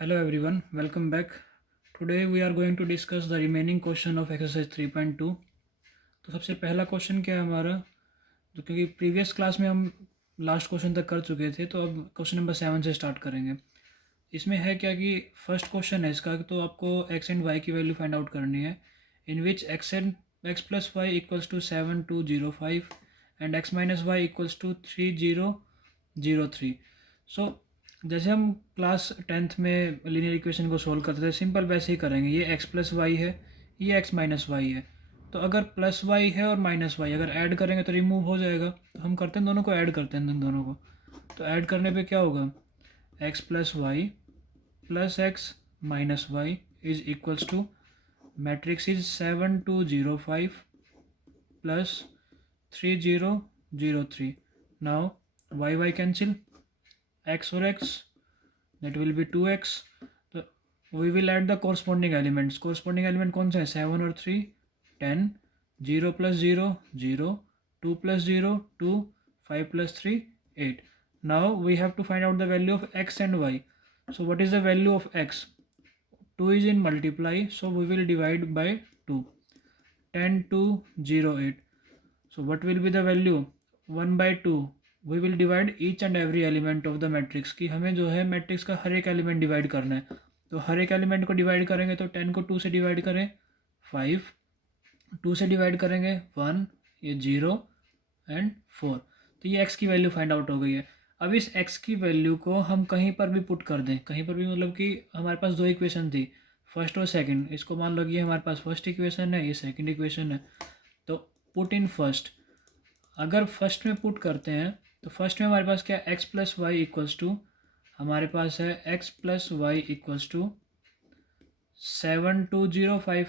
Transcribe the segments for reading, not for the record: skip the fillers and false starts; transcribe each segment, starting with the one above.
Hello everyone, welcome back. Today we are going to discuss the remaining question of exercise 3.2. तो सबसे पहला question क्या है हमारा, तो क्योंकि प्रीवियस क्लास में हम लास्ट क्वेश्चन तक कर चुके थे, तो अब क्वेश्चन नंबर 7 से स्टार्ट करेंगे। इसमें है क्या कि फर्स्ट क्वेश्चन है इसका, तो आपको एक्स एंड वाई की वैल्यू फाइंड आउट करनी है, in which x plus y equals to 7205 and x minus y equals to 3003। So जैसे हम क्लास 10th में लीनियर इक्वेशन को सोल्व करते थे, सिंपल वैसे ही करेंगे। ये एक्स प्लस वाई है, ये एक्स माइनस वाई है, तो अगर प्लस वाई है और माइनस वाई अगर ऐड करेंगे तो रिमूव हो जाएगा, तो हम करते हैं दोनों को ऐड करते हैं, इन दोनों को। तो ऐड करने पे क्या होगा, x plus y plus x minus y is equals to matrix is 7205 plus 3003। Now y y cancel, x और x, that will be 2x। तो we will add the corresponding elements। corresponding element कौन सा है, 7 और 3 10, 0 plus 0 0, 2 plus 0 2, 5 plus 3 8। now we have to find out the value of x and y। so what is the value of x, 2 is in multiply, so we will divide by 2, 10 2 0 8। so what will be the value, 1 by 2। We will divide each and every element of the matrix, कि हमें जो है matrix का हर एक element divide करना है। तो हर एक एलिमेंट को डिवाइड करेंगे तो 10 को 2 से डिवाइड करें 5, 2 से डिवाइड करेंगे 1, ये 0 एंड 4। तो ये x की वैल्यू फाइंड आउट हो गई है। अब इस x की वैल्यू को हम कहीं पर भी पुट कर दें, कहीं पर भी मतलब कि हमारे पास दो इक्वेशन थी, फर्स्ट और सेकंड। इसको मान लो कि ये हमारे पास फर्स्ट इक्वेशन है, ये सेकंड इक्वेशन है। तो पुट इन फर्स्ट, अगर फर्स्ट में पुट करते हैं तो फर्स्ट में हमारे पास क्या है, x plus y equals to, हमारे पास है x plus y equals to 7205।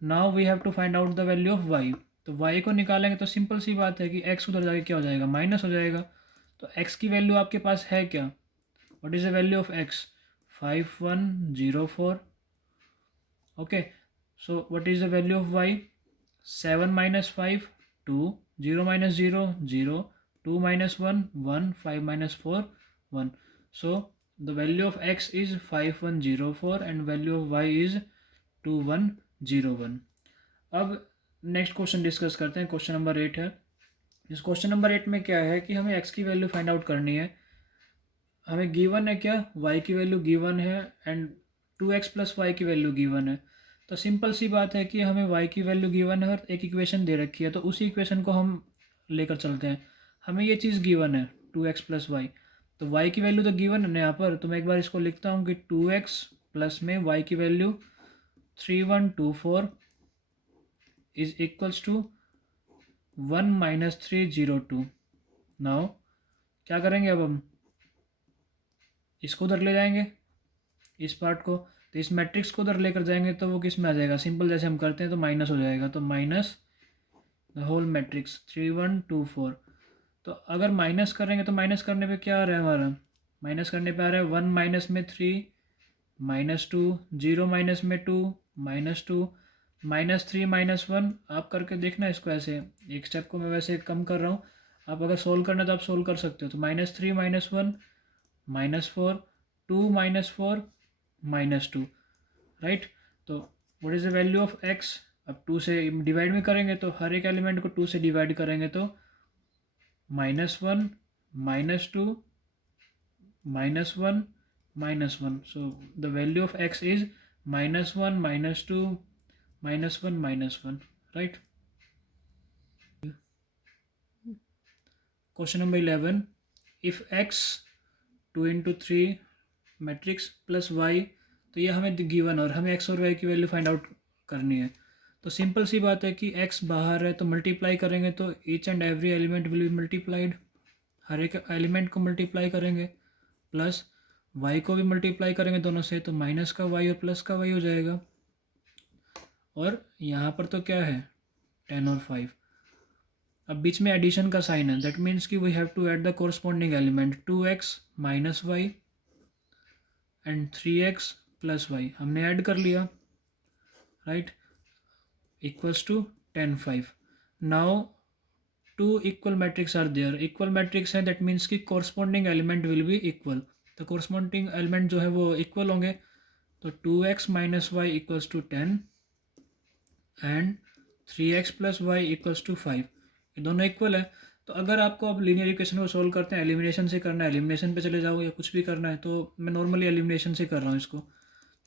Now we have to find out the value of y. तो वाई को निकालेंगे तो सिंपल सी बात है कि एक्स उधर जाके क्या हो जाएगा, माइनस हो जाएगा। तो एक्स की वैल्यू आपके पास है क्या, what is the value of x, 5104। Okay, so what is the value of y, 7 minus 5 2, 0 minus 0 0, 2 minus 1 1, 5 minus 4 1। so the value of x is 5104 and value of y is 2101। अब next question discuss करते हैं, question number 8 है। इस question number 8 में क्या है कि हमें x की वैल्यू फाइंड आउट करनी है। हमें गिवन है क्या, y की वैल्यू गिवन है एंड 2x प्लस वाई की वैल्यू गिवन है। तो सिंपल सी बात है कि हमें y की वैल्यू गिवन है और एक इक्वेशन दे रखी है, तो उसी इक्वेशन को हम लेकर चलते हैं। हमें ये चीज़ गिवन है 2x प्लस वाई, तो y की वैल्यू तो गिवन है ना यहाँ पर। तो मैं एक बार इसको लिखता हूँ कि 2x प्लस में y की value 3124 is equals to 1 minus 302। Now क्या करेंगे, अब हम इसको उधर ले जाएंगे, इस पार्ट को, तो इस मैट्रिक्स को उधर लेकर जाएंगे तो वो किस में आ जाएगा, सिंपल जैसे हम करते हैं तो माइनस हो जाएगा, तो माइनस द होल मैट्रिक्स 3124। तो अगर माइनस करेंगे तो माइनस करने पे क्या आ रहा है हमारा, माइनस करने पे आ रहा है 1 माइनस में 3 -2, 0 माइनस में 2 -2, -3 -1। आप करके देखना इसको, ऐसे एक स्टेप को मैं वैसे कम कर रहा हूँ, आप अगर सोल्व करना तो आप सोल्व कर सकते हो। तो -3 -1 -4, 2 -4 -2, राइट। तो what is the value of x, अब 2 से डिवाइड में करेंगे तो हर एक एलिमेंट को 2 से डिवाइड करेंगे तो -1 -2 -1 -1। So the value of x is -1 -2 -1 -1, right. Question number 11, if x 2 into 3 matrix plus y, तो ये हमें गिवन और हमें एक्स और वाई की वैल्यू फाइंड आउट करनी है। तो सिंपल सी बात है कि एक्स बाहर है तो मल्टीप्लाई करेंगे तो each and every element will be multiplied, हर एक एलिमेंट को मल्टीप्लाई करेंगे, प्लस वाई को भी मल्टीप्लाई करेंगे दोनों से, तो माइनस का वाई और प्लस का वाई हो जाएगा। और यहाँ पर तो क्या है 10 और 5। अब बीच में एडिशन का साइन है, दैट मीन्स कि we have to add the corresponding element 2x minus y and 3x plus y, हमने ऐड कर लिया, right, equals to 10 5। Now two equal matrix are there, equal matrix है दैट मीन्स कि corresponding element will be equal. तो corresponding element जो है वो equal होंगे। तो 2x minus y equals to 10 and 3x plus y equals to 5, ये दोनों इक्वल है। तो अगर आपको अब लीनियर इक्वेशन को सोल्व करते हैं, एलिमिनेशन से करना है, एलिमिनेशन पे चले जाओ या कुछ भी करना है, तो मैं नॉर्मली एलिमिनेशन से कर रहा हूँ इसको।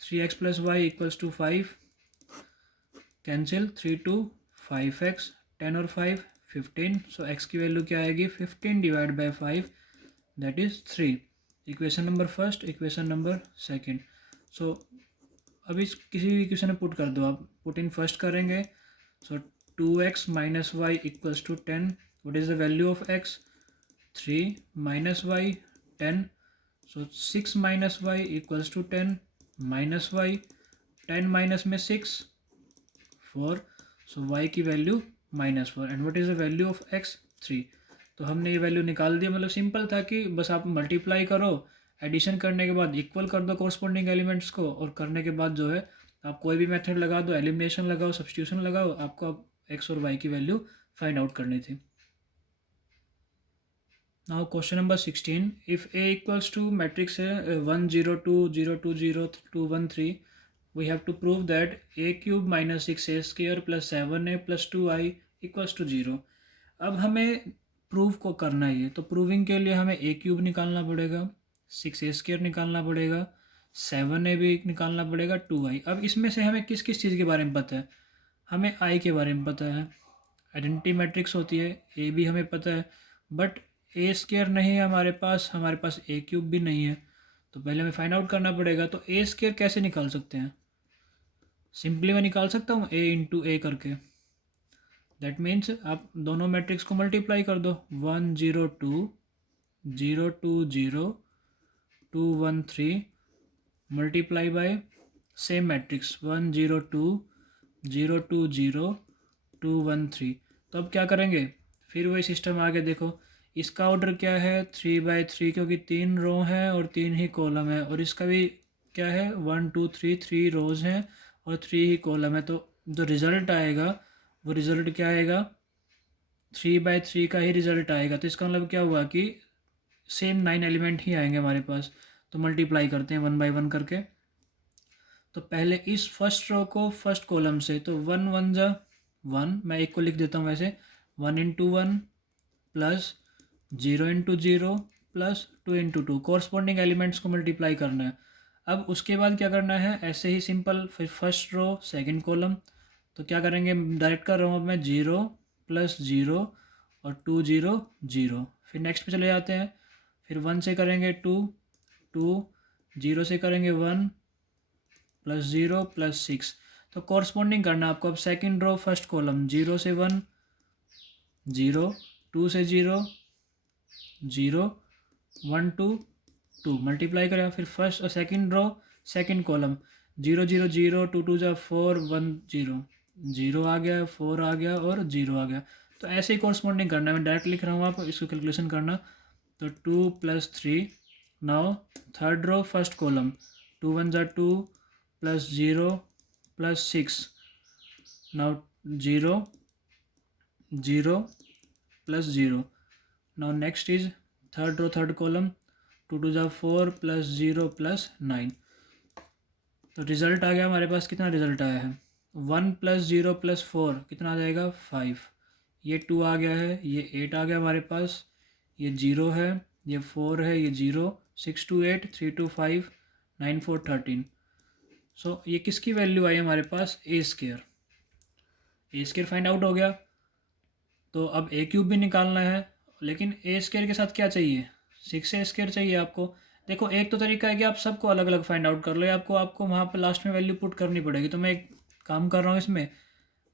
3x plus y equals to 5, cancel 3 2 5x, 10 और 5 15, सो x की वैल्यू क्या आएगी 15 divide by 5, that is 3। Equation number first, equation number second. So अभी किसी भी इक्वेशन में पुट कर दो आप, पुट इन फर्स्ट करेंगे। So 2x minus y equals to 10, what is the value of x 3 minus y 10, so 6 minus y equals to 10 minus y, 10 minus में 6 4, so y की value -4 and what is the value of x 3। तो हमने ये value निकाल दिया, मतलब simple था कि बस आप मल्टीप्लाई करो, एडिशन करने के बाद इक्वल कर दो कोरस्पॉन्डिंग एलिमेंट्स को, और करने के बाद जो है आप कोई भी मेथड लगा दो, एलिमिनेशन लगाओ, सब्स्टिट्यूशन लगाओ, आपको अब x और y की वैल्यू फाइंड आउट करनी थी। Now question number 16, if a equals to matrix है 1 0 2 0 2 0 2 1 3, we have to prove that a cube minus 6a square plus 7a plus 2i equals to 0। अब हमें प्रूव को करना है ये, तो प्रूविंग के लिए हमें a क्यूब निकालना पड़ेगा, 6a स्क्वायर निकालना पड़ेगा, 7a भी निकालना पड़ेगा, 2i। अब इसमें से हमें किस किस चीज़ के बारे में पता है, हमें i के बारे में पता है, आइडेंटिटी मैट्रिक्स होती है, a भी हमें पता है, बट a स्क्वायर नहीं है हमारे पास a क्यूब भी नहीं है। तो पहले हमें फाइंड आउट करना पड़ेगा। तो a स्क्वायर कैसे निकाल सकते हैं, सिंपली मैं निकाल सकता हूँ a इंटू ए करके। दैट मीन्स आप दोनों मैट्रिक्स को मल्टीप्लाई कर दो, 1 0 2 0 2 0 2 1 3 मल्टीप्लाई बाय सेम मैट्रिक्स 1 0 2 0 2 0 2 1 3। तो अब क्या करेंगे, फिर वही सिस्टम आगे देखो, इसका ऑर्डर क्या है 3/3, क्योंकि 3 रो हैं और 3 ही कॉलम है, और इसका भी क्या है 1 2 3 3 रोज हैं और 3 ही कॉलम है। तो जो रिज़ल्ट आएगा वो रिज़ल्ट क्या आएगा 3/3 का ही रिज़ल्ट आएगा। तो इसका मतलब क्या हुआ कि सेम 9 एलिमेंट ही आएंगे हमारे पास। तो मल्टीप्लाई करते हैं 1 बाई 1 करके। तो पहले इस फर्स्ट रो को फर्स्ट कॉलम से, तो 1 1 जा 1, मैं एक को लिख देता हूँ वैसे, 1 into 1 plus 0 into 0 plus 2 into 2, corresponding elements को मल्टीप्लाई करना है। अब उसके बाद क्या करना है, ऐसे ही सिंपल, फिर फर्स्ट रो सेकंड कॉलम। तो क्या करेंगे, डायरेक्ट कर रहा हूँ अब मैं, 0 प्लस 0 और 2 0 0, फिर नेक्स्ट पे चले जाते हैं, फिर 1 से करेंगे 2 2, 0 से करेंगे 1 प्लस 0 प्लस 6। तो कॉरस्पॉन्डिंग करना आपको। अब सेकंड रो फर्स्ट कॉलम, 0 से 1 0, 2 से 0 0 1 2 2 मल्टीप्लाई करें। फिर फर्स्ट और सेकंड रो सेकंड कॉलम, 0 0 0 2 2 जा 4 1 0 0 आ गया, 4 आ गया और 0 आ गया। तो ऐसे ही कॉरस्पॉन्डिंग करना है, मैं डायरेक्ट लिख रहा हूँ, आप इसको कैलकुलेशन करना। तो 2 plus 3, now third row first column, 2 1 जा 2 प्लस 0 प्लस 6, नाउ 0 0 plus 0, now next is third row third column, 2 2 जा 4 प्लस 0 प्लस 9। तो रिज़ल्ट आ गया हमारे पास, कितना रिज़ल्ट आया है 1 प्लस 0 प्लस 4 कितना आ जाएगा 5, ये 2 आ गया है, ये 8 आ गया हमारे पास, ये 0 है, ये 4 है, ये 0, 6 2 8 3 2 5 9 4 13। सो ये किसकी वैल्यू आई हमारे पास, ए स्क्वायर। ए स्क्वायर फाइंड आउट हो गया। तो अब ए क्यूब भी निकालना है, लेकिन ए स्क्वायर के साथ क्या चाहिए, 6a स्क्वायर चाहिए आपको। देखो एक तो तरीका है कि आप सबको अलग अलग फाइंड आउट कर लो, या आपको वहाँ पर लास्ट में वैल्यू पुट करनी पड़ेगी। तो मैं एक काम कर रहा हूँ इसमें,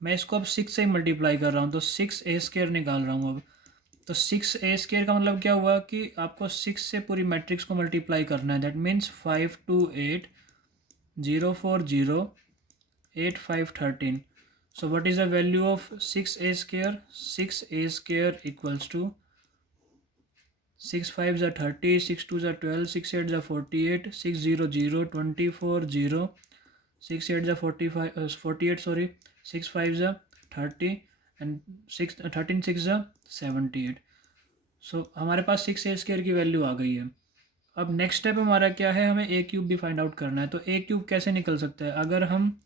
मैं इसको अब 6 से ही मल्टीप्लाई कर रहा हूँ, तो 6a स्क्वायर निकाल रहा हूँ अब। तो 6a स्क्वायर का मतलब क्या हुआ कि आपको 6 से पूरी मैट्रिक्स को मल्टीप्लाई करना है। That means 5 2 8 0 4 0 8 5 13। So what is the value of 6a square? 6a square equals to 6 5 are 30, 6 2 are 12, 6 8 are 48, 6 0 0 24 0, 6 8 are 45 48 sorry, 6 5 are 30 and 6 13 6 are 78। सो हमारे पास 6a स्क्वायर की वैल्यू आ गई है। अब नेक्स्ट स्टेप हमारा क्या है, हमें ए क्यूब भी फाइंड आउट करना है। तो ए क्यूब कैसे निकल सकता है, अगर हम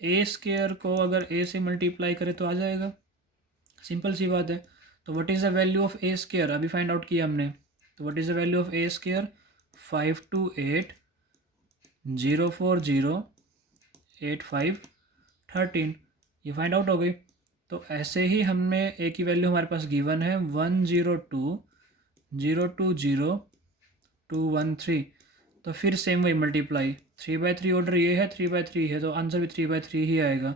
ए स्क्वायर को अगर ए से मल्टीप्लाई करें तो आ जाएगा, सिंपल सी बात है। तो what is the value of A square, अभी फाइंड आउट किया हमने। तो what is the value of A square, 528 040 8513, ये फाइंड आउट हो गई। तो ऐसे ही हमने ए की वैल्यू हमारे पास गिवन है 102 020 213। तो फिर सेम वही मल्टीप्लाई, 3/3 ऑर्डर ये है, 3/3 है, तो आंसर भी 3/3 ही आएगा।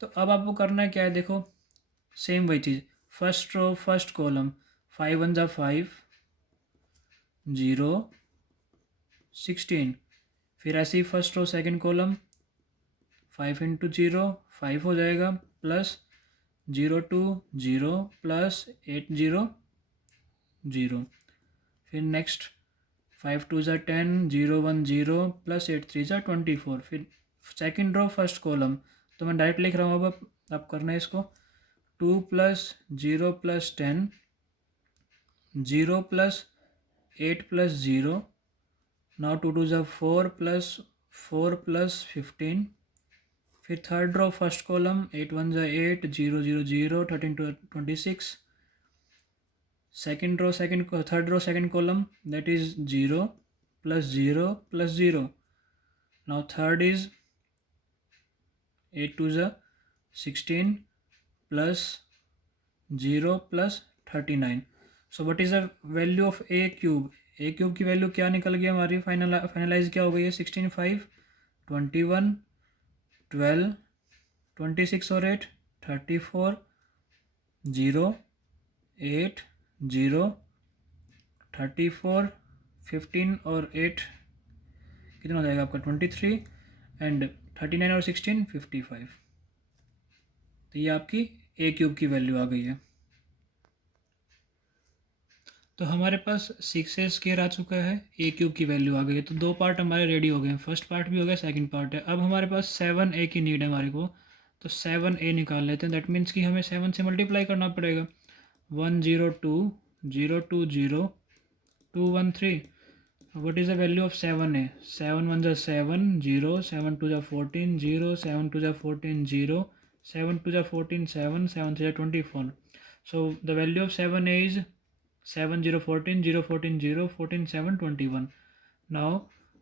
तो अब आपको करना है क्या है, देखो सेम वही चीज़, फर्स्ट रो फर्स्ट कॉलम, 5 1 5 0 16, फिर ऐसे ही first row second column, 5 into 0 5 हो जाएगा, प्लस 0 2 0 प्लस 8 0 0, फिर नेक्स्ट 5 2 10 0 1 0 प्लस 8 3 24, फिर सेकंड रो फर्स्ट कॉलम। तो मैं डायरेक्ट लिख रहा हूँ, अब आप करना है इसको, 2 plus 0 plus 10 0 plus 8 plus 0, now 2 2 4 plus 4 plus 15, फिर third row first column, 8 1 8 0 0 0 13 26, second row second third row second column, that is 0 plus 0 plus 0. Now third is 8 2 16 plus 0 plus 39. So what is the value of a cube, a cube की value क्या निकल गई हमारी, finalise क्या हो गई है, 16 5 21 12 26 और 8 34 0 8 0 34 15 और 8 कितना हो जाएगा आपका 23 एंड 39 और 16 55। तो ये आपकी ए क्यूब की वैल्यू आ गई है। तो हमारे पास 6a स्क्वायर आ चुका है, ए क्यूब की वैल्यू आ गई है। तो दो पार्ट हमारे रेडी हो गए हैं, फर्स्ट पार्ट भी हो गया, सेकंड पार्ट है। अब हमारे पास 7a की नीड है हमारे को, तो 7a निकाल लेते हैं। दैट मीन्स कि हमें 7 से मल्टीप्लाई करना पड़ेगा, 102 020 213। What is the value of 7a, 7 1 7 0 7 2 14 0 7 2 14 0 7 2 14 7 7 3 24. So the value of 7a is 7 0 14 0 14 0 14 7 21. Now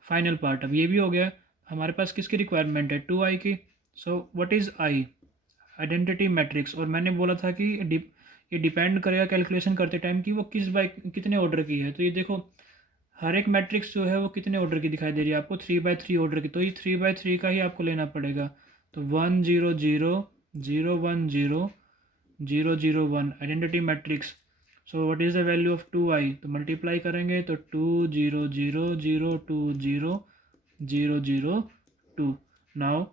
final part, अब ये भी हो गया। हमारे पास किसकी रिक्वायरमेंट है, 2i की। सो what is i, identity matrix. और मैंने बोला था कि ये डिपेंड करेगा कैलकुलेशन करते टाइम कि वो कितने ऑर्डर की है। तो ये देखो हर एक मैट्रिक्स जो है वो कितने ऑर्डर की दिखाई दे रही है आपको, 3/3 ऑर्डर की। तो ये 3/3 का ही आपको लेना पड़ेगा। तो 1 0 0 0 1 0 0 0 1 identity matrix. So what is the value of 2i, तो मल्टीप्लाई करेंगे तो 2 0 0 0 2 0 0 0 2। नाउ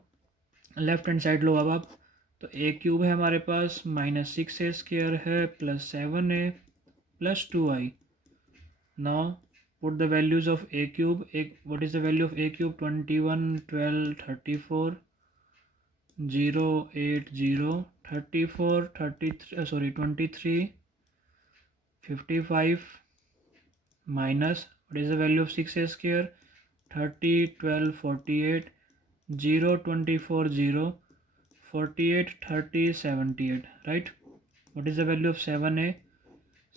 लेफ्ट हैंड साइड लो अब आप, तो ए क्यूब है हमारे पास, -6a स्क्वायर है plus 7a plus 2i। Now put the values of a cube, what is the value of a cube, 21 12 34 0 8 0 34 33 sorry 23 55 minus what is the value of 6a square, 30 12 48 0 24 0 48 30 78, right? What is the value of 7a,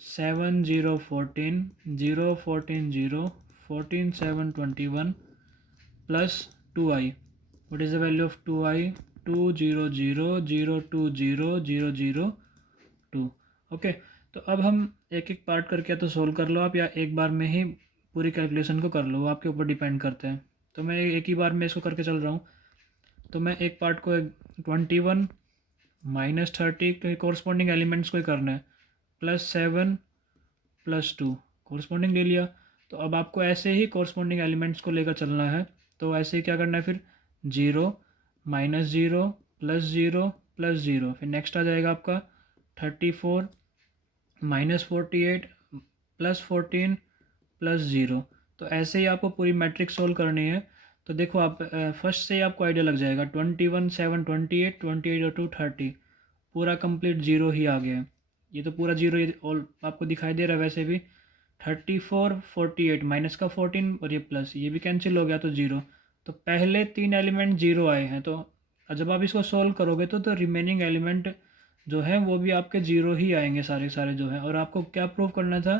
7 0 14 0 14 0 14 7 21 plus 2i. What is the value of 2i, 2 0 0 0 2 0 0 0 2. Okay, तो अब हम एक एक part करके या तो solve कर लो आप, या एक बार में ही पूरी कैलकुलेशन को कर लो, वो आपके ऊपर डिपेंड करते हैं। तो मैं एक ही बार में इसको करके चल रहा हूँ। तो मैं एक पार्ट को 21 -30 के कॉरस्पॉन्डिंग एलिमेंट्स को ही करना है, +7 +2 कॉरस्पॉन्डिंग ले लिया। तो अब आपको ऐसे ही कॉरस्पॉन्डिंग एलिमेंट्स को लेकर चलना है। तो ऐसे ही क्या करना है, फिर 0 -0 +0 +0, फिर नेक्स्ट आ जाएगा आपका 34 -48 +14 +0। तो ऐसे ही आपको पूरी मैट्रिक्स सोल्व करनी है। तो देखो आप फर्स्ट से ही आपको आइडिया लग जाएगा, 21 7 28 28 और 2 30, पूरा कंप्लीट जीरो ही आ गया। ये तो पूरा जीरो ऑल आपको दिखाई दे रहा है वैसे भी। 34 48 माइनस का 14 और ये प्लस, ये भी कैंसिल हो गया तो जीरो। तो पहले तीन एलिमेंट जीरो आए हैं, तो जब आप इसको सोल्व करोगे तो रिमेनिंग एलिमेंट जो है वो भी आपके जीरो ही आएंगे सारे सारे जो है। और आपको क्या प्रूव करना था,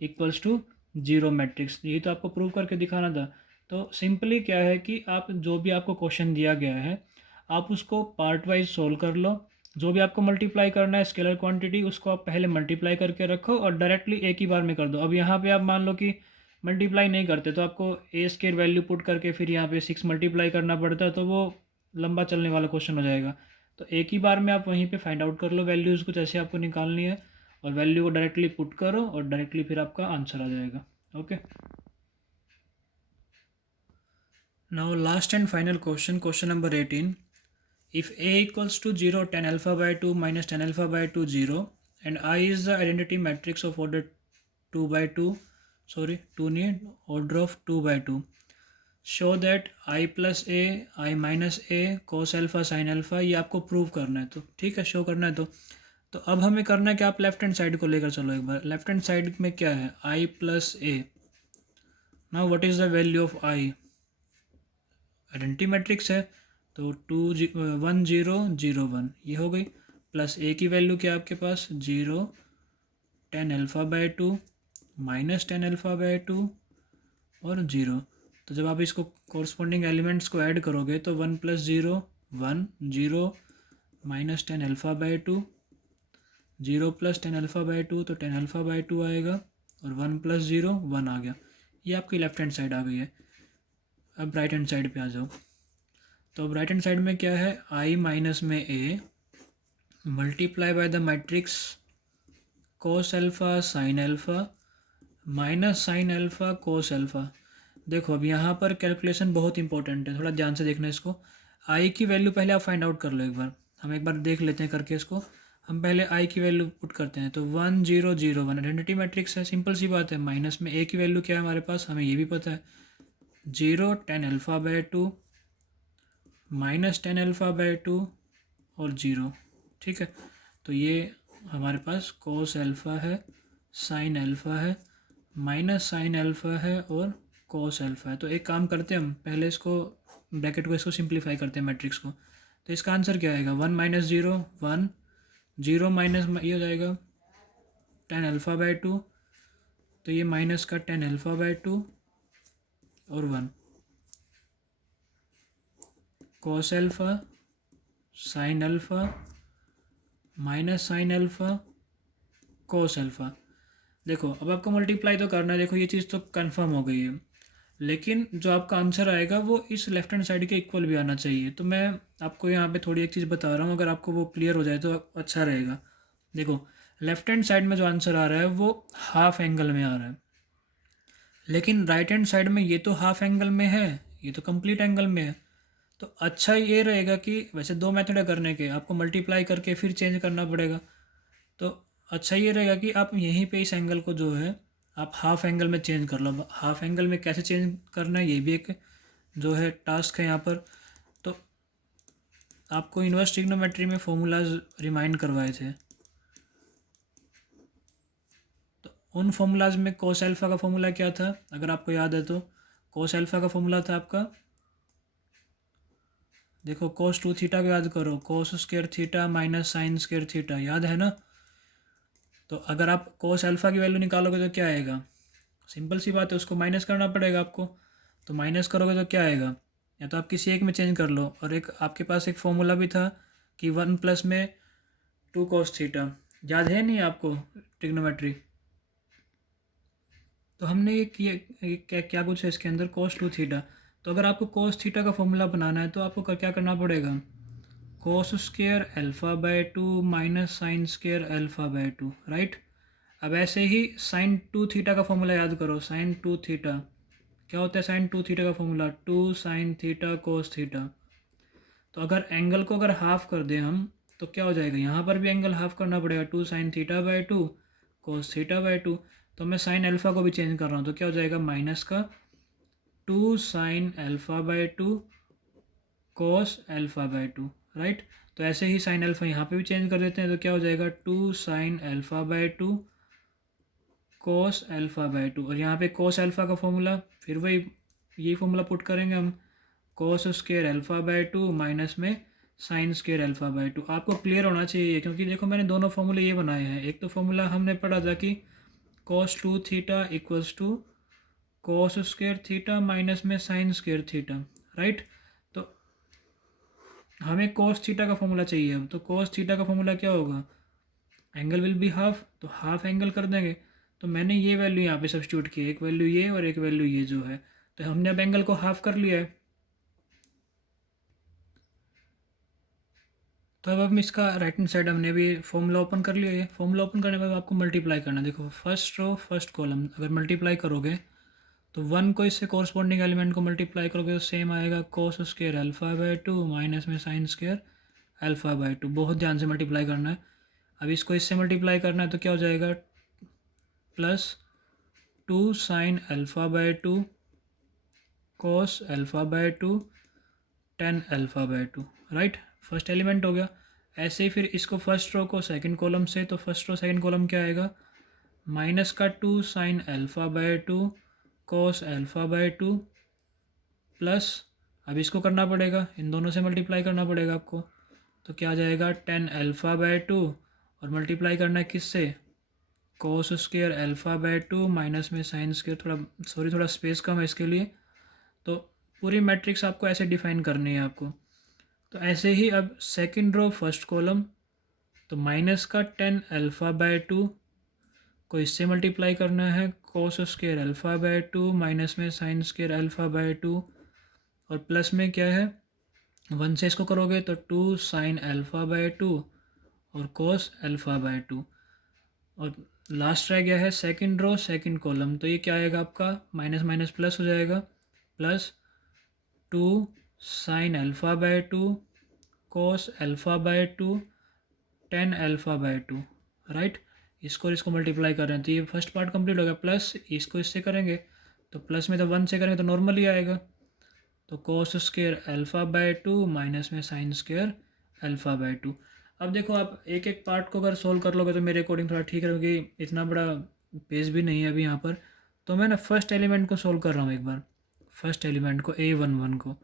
इक्वल्स टू जीरो मैट्रिक्स, यही तो आपको प्रूव करके दिखाना था। तो सिंपली क्या है कि आप जो भी आपको क्वेश्चन दिया गया है आप उसको पार्ट वाइज सोल्व कर लो। जो भी आपको मल्टीप्लाई करना है स्केलर क्वांटिटी उसको आप पहले मल्टीप्लाई करके रखो और डायरेक्टली एक ही बार में कर दो। अब यहाँ पे आप मान लो कि मल्टीप्लाई नहीं करते तो आपको ए स्केयर वैल्यू पुट करके फिर यहाँ पे 6 मल्टीप्लाई करना पड़ता है, तो वो लंबा चलने वाला क्वेश्चन हो जाएगा। तो एक ही बार में आप वहीं पे फाइंड आउट कर लो वैल्यूज़ कुछ ऐसे आपको निकालनी है, और वैल्यू को डायरेक्टली पुट करो और डायरेक्टली फिर आपका आंसर आ जाएगा। Okay, now last and final question, question number 18। If a equals to 0, tan alpha by 2 minus tan alpha by 2, 0, and I is the identity matrix of order 2 by 2, sorry 2 need order of 2 by 2, show that I plus a, I minus a, cos alpha sin alpha, ये आपको prove करना है। तो ठीक है, show करना है। तो अब हमें करना है कि आप लेफ्ट हैंड साइड को लेकर चलो एक बार। लेफ्ट हैंड साइड में क्या है, I plus A. Now what is the value of I, identity matrix है तो 1 0 0 1 ये हो गई, प्लस ए की वैल्यू क्या है आपके पास 0 tan alpha by 2 minus tan alpha by 2 और 0। तो जब आप इसको कॉरस्पॉन्डिंग एलिमेंट्स को ऐड करोगे तो 1 plus 0 1 0 minus tan alpha by 2 0 plus tan alpha by 2 तो tan अल्फ़ा बाय 2 आएगा और 1 प्लस 0 1 आ गया। ये आपकी लेफ्ट हैंड साइड आ गई है। अब राइट हैंड साइड पे आ जाओ। तो अब राइट हैंड साइड में क्या है, आई माइनस में A multiply by the matrix cos alpha sine alpha minus sine alpha cos alpha. देखो अब यहाँ पर कैलकुलेशन बहुत इंपॉर्टेंट है, थोड़ा ध्यान से देखना इसको। आई की वैल्यू पहले आप फाइंड आउट कर लो एक बार, हम एक बार देख लेते हैं करके इसको। हम पहले आई की वैल्यू पुट करते हैं, तो 1 0 0 1 आइडेंटिटी मैट्रिक्स है, सिंपल सी बात है। माइनस में ए की वैल्यू क्या है हमारे पास, हमें ये भी पता है 0 tan alpha by 2 minus tan alpha by 2 और 0। ठीक है, तो ये हमारे पास कोस अल्फ़ा है, साइन अल्फ़ा है, माइनस साइन अल्फ़ा है और कोस अल्फ़ा है। तो एक काम करते हैं हम पहले इसको ब्रैकेट को इसको सिंप्लीफाई करते हैं मैट्रिक्स को। तो इसका आंसर क्या आएगा, 1 माइनस 0 1 0 माइनस ये हो जाएगा tan अल्फ़ा बाय 2, तो ये माइनस का tan अल्फ़ा बाय 2 और 1 कोस alpha sine alpha minus sine alpha cos alpha. देखो अब आपको मल्टीप्लाई तो करना है, देखो ये चीज़ तो कंफर्म हो गई है, लेकिन जो आपका आंसर आएगा वो इस लेफ्ट हैंड साइड के इक्वल भी आना चाहिए। तो मैं आपको यहाँ पे थोड़ी एक चीज़ बता रहा हूँ, अगर आपको वो क्लियर हो जाए तो अच्छा रहेगा। देखो लेफ्ट हैंड साइड में जो आंसर आ रहा है वो हाफ एंगल में आ रहा है, लेकिन राइट हैंड साइड में ये तो हाफ एंगल में है, ये तो कंप्लीट एंगल में है। तो अच्छा ये रहेगा कि वैसे दो मेथड है करने के, आपको मल्टीप्लाई करके फिर चेंज करना पड़ेगा। तो अच्छा ये रहेगा कि आप यहीं पे इस एंगल को जो है आप हाफ एंगल में चेंज कर लो। हाफ एंगल में कैसे चेंज करना है ये भी एक जो है टास्क है यहाँ पर। तो आपको इनवर्स ट्रिग्नोमेट्री में फॉर्मूलाज रिमाइंड करवाए थे, तो उन फॉर्मूलाज में कोस अल्फ़ा का फॉर्मूला क्या था अगर आपको याद है तो, कोस अल्फ़ा का फॉर्मूला था आपका, देखो कोस 2 थीटा को याद करो, कोस square theta minus sine square theta, याद है ना। तो अगर आप कोस अल्फ़ा की वैल्यू निकालोगे तो क्या आएगा, सिंपल सी बात है, उसको माइनस करना पड़ेगा आपको। तो माइनस करोगे तो क्या आएगा, या तो आप किसी एक में चेंज कर लो, और एक आपके पास एक फॉर्मूला भी था कि 1 प्लस में 2 कोस थीटा, याद है नहीं आपको ट्रिग्नोमेट्री। तो हमने ये क्या क्या कुछ है इसके अंदर, कोस 2 थीटा। तो अगर आपको कोस थीटा का फॉर्मूला बनाना है तो आपको क्या करना पड़ेगा, कोस square alpha by 2 minus sine square alpha by 2, right. अब ऐसे ही साइन 2 थीटा का फॉर्मूला याद करो, साइन 2 थीटा क्या होता है, साइन 2 थीटा का formula 2 sine theta cos theta. तो अगर एंगल को अगर हाफ कर दें हम तो क्या हो जाएगा, यहाँ पर भी एंगल हाफ करना पड़ेगा, 2 sine theta by 2 cos theta by 2। तो मैं साइन अल्फ़ा को भी चेंज कर रहा हूँ, तो क्या हो जाएगा माइनस का 2 sine alpha by 2 cos alpha by 2, right. तो ऐसे ही साइन अल्फ़ा यहाँ पे भी चेंज कर देते हैं, तो क्या हो जाएगा 2 sine alpha by 2 cos alpha by 2, और यहाँ पे कोस अल्फ़ा का फॉर्मूला फिर वही यही फॉर्मूला पुट करेंगे हम, कोस स्क्वायर अल्फ़ा बाय 2 माइनस में साइन स्क्वायर अल्फ़ा बाय 2। आपको क्लियर होना चाहिए क्योंकि देखो मैंने दोनों फॉर्मूले ये बनाए हैं। एक तो फॉर्मूला हमने पढ़ा था कि cos 2 theta equals to cos square theta minus में साइन स्क्वायर थीटा, राइट। तो हमें कोस थीटा का फॉर्मूला चाहिए अब, तो कोस थीटा का फॉर्मूला क्या होगा, एंगल विल बी हाफ, तो हाफ एंगल कर देंगे। तो मैंने ये वैल्यू यहाँ पे सब्स्टिट्यूट की, एक वैल्यू ये और एक वैल्यू ये जो है, तो हमने अब एंगल को हाफ कर लिया है। तो अब हम इसका राइट हैंड साइड हमने भी फॉर्मूला ओपन कर लिया है। फॉर्मूला ओपन करने के बाद आपको मल्टीप्लाई करना है। देखो फर्स्ट रो फर्स्ट कॉलम अगर मल्टीप्लाई करोगे तो 1 को इससे कॉरस्पॉन्डिंग एलिमेंट को मल्टीप्लाई करोगे तो सेम आएगा कोस स्क्वायर अल्फ़ा बाय 2 माइनस में साइन स्क्वायर अल्फ़ा बाय 2। बहुत ध्यान से मल्टीप्लाई करना है। अब इसको इससे मल्टीप्लाई करना है तो क्या हो जाएगा, plus 2 sine alpha by 2 cos alpha by 2 tan alpha by 2, right. First element हो गया। ऐसे ही फिर इसको फर्स्ट रो को सेकंड कॉलम से, तो फर्स्ट रो सेकंड कॉलम क्या आएगा, माइनस का 2 sine alpha by 2 cos alpha by 2 plus, अब इसको करना पड़ेगा, इन दोनों से मल्टीप्लाई करना पड़ेगा आपको। तो क्या आ जाएगा 10 अल्फ़ा बाय 2 और मल्टीप्लाई करना है किससे, कोस स्क्वायर अल्फ़ा बाय 2 माइनस में साइन स्क्वायर, थोड़ा स्पेस कम है इसके लिए। तो पूरी मैट्रिक्स आपको ऐसे डिफाइन करनी है आपको। तो ऐसे ही अब सेकंड रो फर्स्ट कॉलम, तो माइनस का 10 अल्फ़ा बाय 2 को इससे मल्टीप्लाई करना है कोस स्क्वायर अल्फ़ा बाय 2 माइनस में साइन स्क्वायर अल्फ़ा बाय 2, और प्लस में क्या है 1 से इसको करोगे तो 2 साइन अल्फ़ा बाय 2 और कोस अल्फ़ा बाय 2, और लास्ट रह गया है सेकंड रो सेकंड कॉलम। तो ये क्या आएगा आपका, माइनस माइनस प्लस हो जाएगा, plus 2 sine alpha by 2 cos alpha by 2 10 alpha by 2, right. इसको और इसको मल्टीप्लाई कर रहे हैं तो ये फर्स्ट पार्ट कंप्लीट हो गया। प्लस इसको इससे करेंगे तो प्लस में तो 1 से करेंगे तो नॉर्मल ही आएगा, तो cos square alpha by 2 minus में साइन स्क्वायर अल्फ़ा बाय 2। अब देखो आप एक एक पार्ट को अगर सोल्व कर लोगे तो मेरे अकॉर्डिंग थोड़ा ठीक है, क्योंकि इतना बड़ा पेज भी नहीं है अभी यहाँ पर। तो मैं ना फर्स्ट एलिमेंट को सोल्व कर रहा हूँ एक बार, फर्स्ट एलिमेंट को A11 को।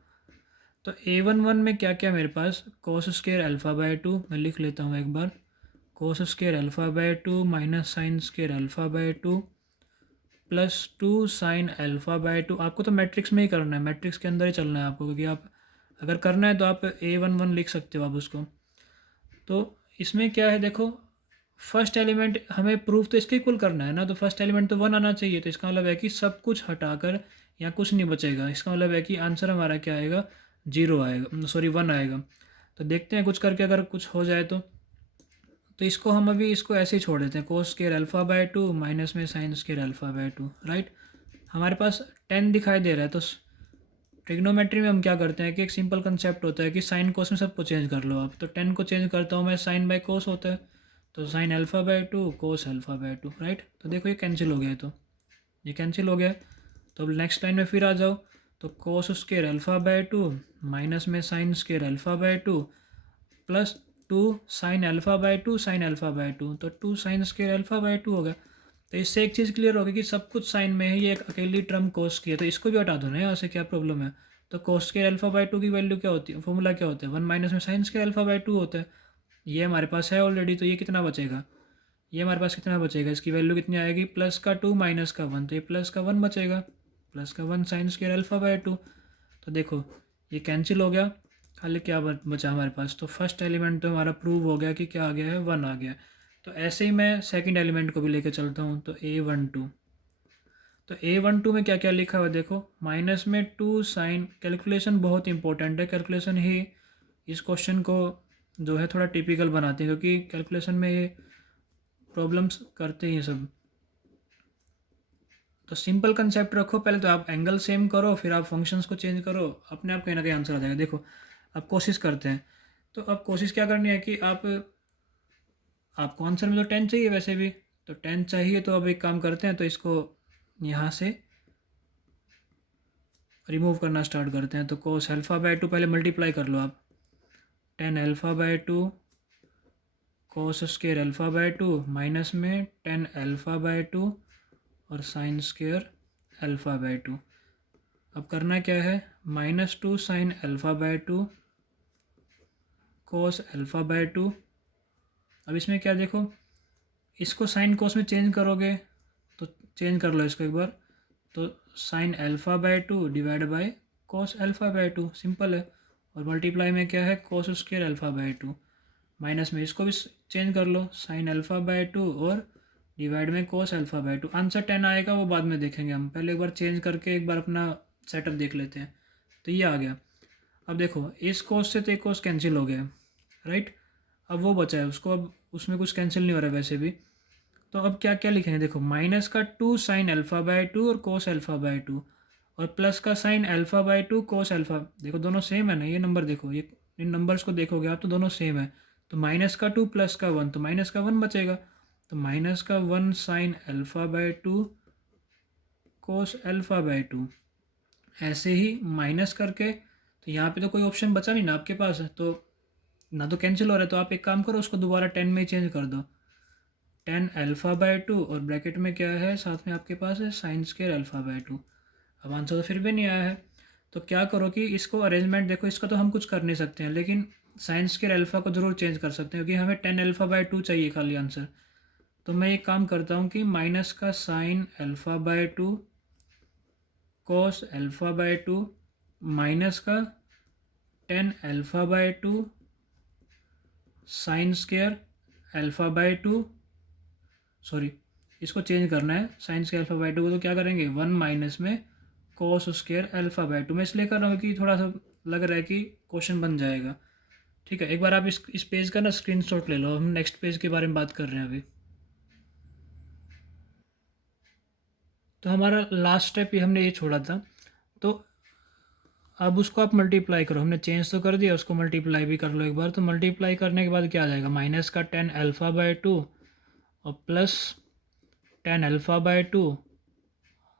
तो A11 में क्या क्या मेरे पास, कोस स्क्वायर अल्फ़ा बाय 2 मैं लिख लेता हूँ एक बार, cos square alpha by 2 minus sine square alpha by 2 plus 2 sine alpha by 2। आपको तो मैट्रिक्स में ही करना है, मैट्रिक्स के अंदर ही चलना है आपको, क्योंकि आप अगर करना है तो आप A11 लिख सकते हो आप उसको। तो इसमें क्या है देखो, फर्स्ट एलिमेंट हमें प्रूफ तो इसके इक्वल करना है ना, तो फर्स्ट एलिमेंट तो 1 आना चाहिए। तो इसका मतलब है कि सब कुछ हटाकर यहाँ कुछ नहीं बचेगा, इसका मतलब है कि आंसर हमारा क्या आएगा, 0 आएगा, सॉरी 1 आएगा। तो देखते हैं कुछ करके अगर कुछ हो जाए तो इसको हम अभी इसको ऐसे ही छोड़ देते हैं, cos square alpha by 2 minus में sine square alpha by 2, right. हमारे पास 10 दिखाई दे रहा है। तो ट्रिग्नोमेट्री में हम क्या करते हैं कि एक सिंपल कंसेप्ट होता है कि साइन कोस में सबको चेंज कर लो आप। तो 10 को चेंज करता हूँ मैं, साइन बाय कोस होता है, तो sign alpha by 2 cos alpha by 2, right. तो देखो ये कैंसिल हो गया है, तो ये कैंसिल हो गया। तो अब नेक्स्ट लाइन में फिर आ जाओ, तो cos square alpha by 2 minus में sine square alpha by 2 plus 2 sine alpha by 2 sine alpha by 2, तो 2 साइन स्क्वायर अल्फ़ा बाय 2 हो गया। तो इससे एक चीज़ क्लियर होगी कि सब कुछ साइन में है, ये एक अकेली टर्म कोस की है, तो इसको भी हटा दो ना यहाँ से, क्या प्रॉब्लम है। तो कोस स्क्वायर अल्फ़ा बाय 2 की वैल्यू क्या होती है, फॉर्मूला क्या होता है, 1 माइनस में साइन स्क्वायर अल्फ़ा बाय 2 होता है। ये हमारे पास है ऑलरेडी, तो ये कितना बचेगा, ये हमारे पास कितना बचेगा, इसकी वैल्यू कितनी आएगी, प्लस का 2 माइनस का 1, तो ये प्लस का 1 बचेगा, प्लस का 1 साइन स्क्वायर अल्फ़ा बाय 2। तो देखो ये कैंसिल हो गया, खाली क्या बचा हमारे पास, तो फर्स्ट एलिमेंट तो हमारा प्रूव हो गया कि क्या आ गया है, 1 आ गया। तो ऐसे ही मैं सेकंड एलिमेंट को भी लेके चलता हूँ, तो A12, तो A12 में क्या क्या लिखा हुआ है देखो, माइनस में 2 साइन, कैलकुलेशन बहुत इंपॉर्टेंट है, कैलकुलेशन ही इस क्वेश्चन को जो है थोड़ा टिपिकल बनाते हैं, क्योंकि कैलकुलेशन में ये प्रॉब्लम्स करते हैं सब। तो सिंपल कंसेप्ट रखो, पहले तो आप एंगल सेम करो, फिर आप फंक्शंस को चेंज करो, अपने आप कहीं ना कहीं आंसर आ जाएगा। देखो अब कोशिश करते हैं, तो अब कोशिश क्या करनी है कि आपको आंसर में तो 10 चाहिए वैसे भी, तो 10 चाहिए, तो अब एक काम करते हैं, तो इसको यहाँ से रिमूव करना स्टार्ट करते हैं। तो कोस अल्फ़ा बाय 2 पहले मल्टीप्लाई कर लो आप, 10 alpha by 2 cos square alpha by 2 minus में 10 अल्फ़ा बाय 2 और साइन स्क्वेयर अल्फ़ा बाय 2। अब करना क्या है, -2 sine alpha by 2 cos alpha by 2। अब इसमें क्या देखो, इसको साइन कोस में चेंज करोगे तो चेंज कर लो इसको एक बार, तो sign alpha by 2 divide by cos alpha by 2, simple है। और मल्टीप्लाई में क्या है, कोस स्क्वायर अल्फ़ा बाय 2। माइनस में इसको भी चेंज कर लो, साइन अल्फ़ा बाय 2 और डिवाइड में कोस अल्फ़ा बाय 2। आंसर 10 आएगा, वो बाद में देखेंगे हम, पहले एक बार चेंज करके एक बार अपना सेटअप देख लेते हैं। तो ये आ गया। अब देखो इस कोस से तो एक कोस कैंसिल हो गया, राइट। अब वो बचा है, उसको अब उसमें कुछ कैंसिल नहीं हो रहा है वैसे भी। तो अब क्या क्या लिखेंगे, देखो माइनस का 2 साइन अल्फ़ा बाय 2 और कोस अल्फ़ा बाय 2, और प्लस का sign alpha by 2 cos alpha. देखो दोनों सेम है ना, ये नंबर देखो, ये इन नंबर्स को देखोगे आप तो दोनों सेम है। तो माइनस का 2 प्लस का 1, तो माइनस का 1 बचेगा। तो माइनस का 1 sign alpha by 2 cos alpha by 2। ऐसे ही माइनस करके, तो यहाँ पे तो कोई ऑप्शन बचा नहीं ना आपके पास, तो ना तो कैंसिल हो रहा है, तो आप एक काम करो, उसको दोबारा 10 में ही चेंज कर दो। 10 अल्फ़ा बाय 2 और ब्रैकेट में क्या है साथ में आपके पास है साइन स्क्वायर अल्फ़ा बाय 2। अब आंसर तो फिर भी नहीं आया है, तो क्या करो कि इसको अरेंजमेंट देखो, इसका तो हम कुछ कर नहीं सकते हैं, लेकिन साइन स्क्वायर अल्फ़ा को ज़रूर चेंज कर सकते हैं, क्योंकि हमें 10 अल्फ़ा बाय 2 चाहिए खाली आंसर। तो मैं एक काम करता हूँ कि माइनस का sign alpha by 2 cos alpha by 2 minus का 10 alpha by 2 sign square alpha by 2, sorry इसको चेंज करना है, साइन स्क्वायर अल्फ़ा बाय 2 को, तो क्या करेंगे 1 माइनस में कोस स्क्वायर अल्फ़ा बाय 2। मैं इसलिए कर रहा हूँ कि थोड़ा सा लग रहा है कि क्वेश्चन बन जाएगा। ठीक है, एक बार आप इस पेज का ना स्क्रीनशॉट ले लो, हम नेक्स्ट पेज के बारे में बात कर रहे हैं अभी। तो हमारा लास्ट स्टेप ये हमने ये छोड़ा था, तो अब उसको आप मल्टीप्लाई करो, हमने चेंज तो कर दिया, उसको मल्टीप्लाई भी कर लो एक बार। तो मल्टीप्लाई करने के बाद क्या आ जाएगा, माइनस का 10 अल्फ़ा बाय 2 और प्लस 10 अल्फ़ा बाय 2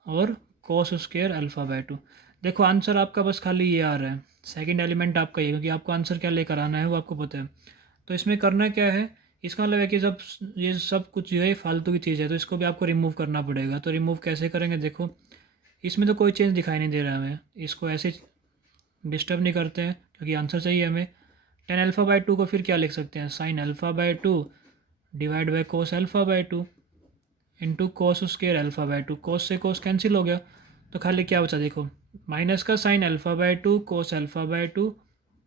और कोस स्क्वायर अल्फ़ा बाय 2। देखो आंसर आपका बस खाली ये आ रहा है, सेकंड एलिमेंट आपका ये, क्योंकि आपको आंसर क्या लेकर आना है वो आपको पता है। तो इसमें करना क्या है, इसका मतलब है कि जब ये सब कुछ जो है फालतू की चीज़ है, तो इसको भी आपको रिमूव करना पड़ेगा। तो रिमूव कैसे करेंगे, देखो इसमें तो कोई चेंज दिखाई नहीं दे रहा है हमें, इसको ऐसे डिस्टर्ब नहीं करते हैं क्योंकि आंसर चाहिए हमें। 10 अल्फ़ा बाय 2 को फिर क्या लिख सकते हैं, sign alpha by 2 divide by cos alpha by 2 into cos square alpha by 2। कोस से कोस कैंसिल हो गया, तो खाली क्या बचा, देखो माइनस का sign alpha by 2 cos alpha by 2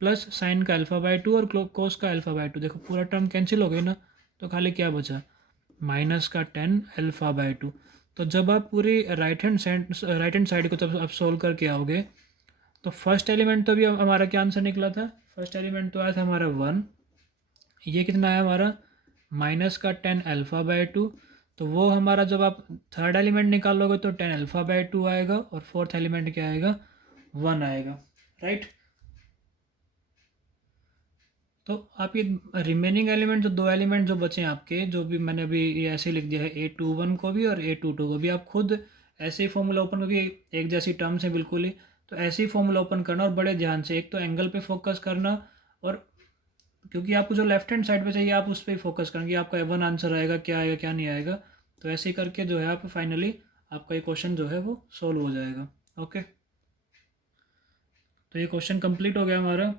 plus sign का अल्फ़ा बाय 2 और कोस का अल्फ़ा बाय 2। देखो पूरा टर्म कैंसिल हो गई ना, तो खाली क्या बचा, माइनस का 10 अल्फ़ा बाय 2। तो जब आप पूरी राइट हैंड साइड को जब आप सोल्व करके आओगे, तो फर्स्ट एलिमेंट तो भी हमारा क्या आंसर निकला था, फर्स्ट एलिमेंट तो आया था हमारा 1। ये कितना आया हमारा, माइनस का 10 अल्फ़ा बाय 2। तो वो हमारा जब आप थर्ड एलिमेंट निकालोगे तो 10 अल्फ़ा बाय 2 आएगा, और फोर्थ एलिमेंट क्या आएगा, 1 आएगा, राइट। तो आप ये रिमेनिंग एलिमेंट जो दो एलिमेंट जो बचे हैं आपके, जो भी मैंने अभी ये ऐसे लिख दिया है, A21 को भी और A22 को भी, आप खुद ऐसे ही फॉर्मूला ओपन, क्योंकि एक जैसी टर्म्स है बिल्कुल ही, तो ऐसे ही फॉर्मूला ओपन करना और बड़े ध्यान से, एक तो एंगल पे फोकस करना, और क्योंकि आपको जो लेफ्ट हैंड साइड पे चाहिए आप उस पर ही फोकस करेंगे, आपका वन आंसर आएगा, क्या आएगा क्या नहीं आएगा। तो ऐसे ही करके जो है आप फाइनली आपका ये क्वेश्चन जो है वो सॉल्व हो जाएगा। ओके, तो ये क्वेश्चन कंप्लीट हो गया हमारा।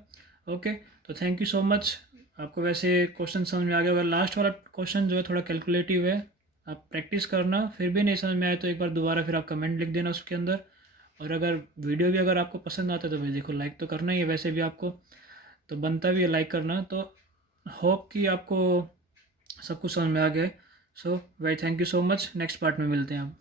ओके, तो थैंक यू सो मच। आपको वैसे क्वेश्चन समझ में आ गया होगा। लास्ट वाला क्वेश्चन जो है थोड़ा कैलकुलेटिव है, आप प्रैक्टिस करना, फिर भी नहीं समझ में आए तो एक बार दोबारा फिर आप कमेंट लिख देना उसके अंदर। और अगर वीडियो भी अगर आपको पसंद आता है तो भाई देखो लाइक तो करना ही है, वैसे भी आपको तो बनता भी है लाइक करना। तो होप कि आपको सब कुछ समझ में आ गया। सो भाई thank you so much, next part में मिलते हैं हम।